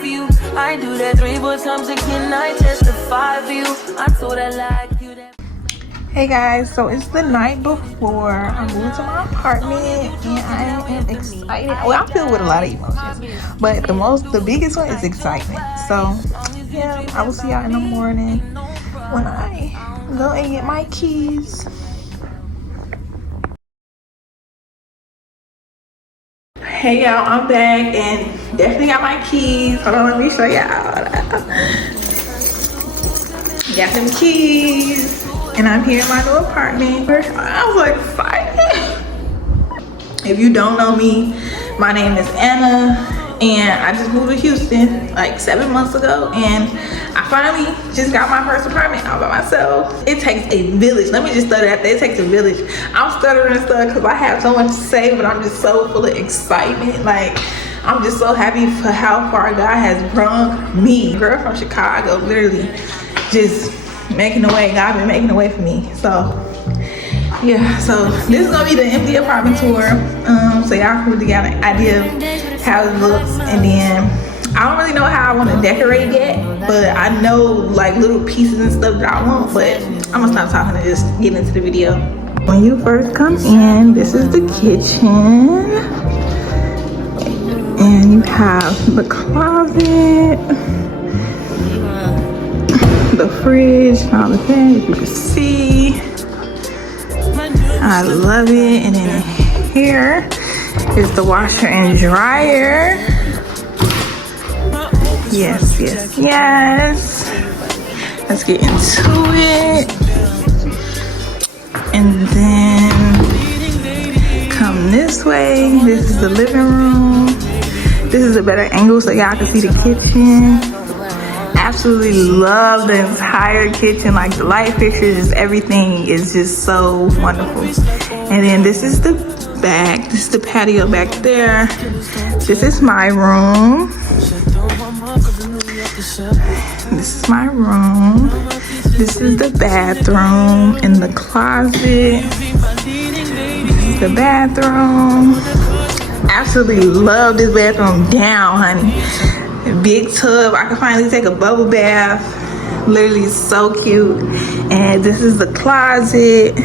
for you. I do that 3 more times again. I testify for you. I told her like you that. Hey guys, so it's the night before I moved to my apartment and I am excited. Well, I'm filled with a lot of emotions, but the biggest one is excitement. So yeah, I will see y'all in the morning when I go and get my keys. Hey y'all, I'm back and definitely got my keys. Hold on, let me show y'all. Got them keys. And I'm here in my new apartment. I was like excited. If you don't know me, my name is Anna and I just moved to Houston like 7 months ago, and I finally just got my first apartment all by myself. It takes a village. Let me just stutter that. It takes a village. I'm stuttering and stuff because I have so much to say, but I'm just so full of excitement. Like, I'm just so happy for how far God has brought me. Girl from Chicago, literally just making a way. God been making a way for me. So yeah, so this is gonna be the empty apartment tour, so y'all can really get an idea of how it looks. And then I don't really know how I want to decorate yet, but I know like little pieces and stuff that I want. But I'm gonna stop talking and just get into the video. When you first come in, this is the kitchen, and you have the closet, the fridge, and all the things you can see. I love it. And then here is the washer and dryer. Yes, yes, yes. Let's get into it. And then come this way. This is the living room. This is a better angle so y'all can see the kitchen. Absolutely love the entire kitchen. Like the light fixtures, everything is just so wonderful. And then this is the back. This is the patio back there. This is my room. This is my room. This is the bathroom and the closet. This is the bathroom. Absolutely love this bathroom down, honey. Big tub. I can finally take a bubble bath. Literally so cute. And this is the closet.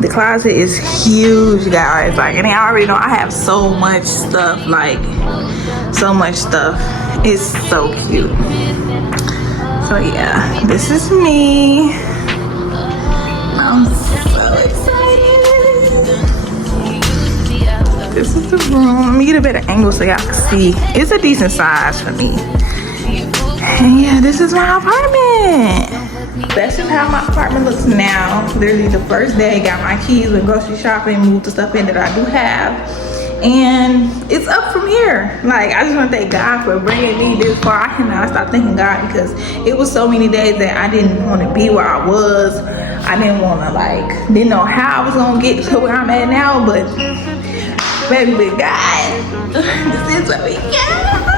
The closet is huge, guys. Like, and I already know I have so much stuff. Like, so much stuff. It's so cute. So yeah, this is me. I'm so excited. This is the room. Let me get a better angle so y'all can see. It's a decent size for me. And yeah, this is my apartment. That's just how my apartment looks now. Literally the first day, got my keys, went grocery shopping, moved the stuff in that I do have. And it's up from here. Like, I just want to thank God for bringing me this far. I cannot stop thanking God because it was so many days that I didn't want to be where I was. I didn't want to didn't know how I was going to get to where I'm at now, but baby, with God, this is what we got.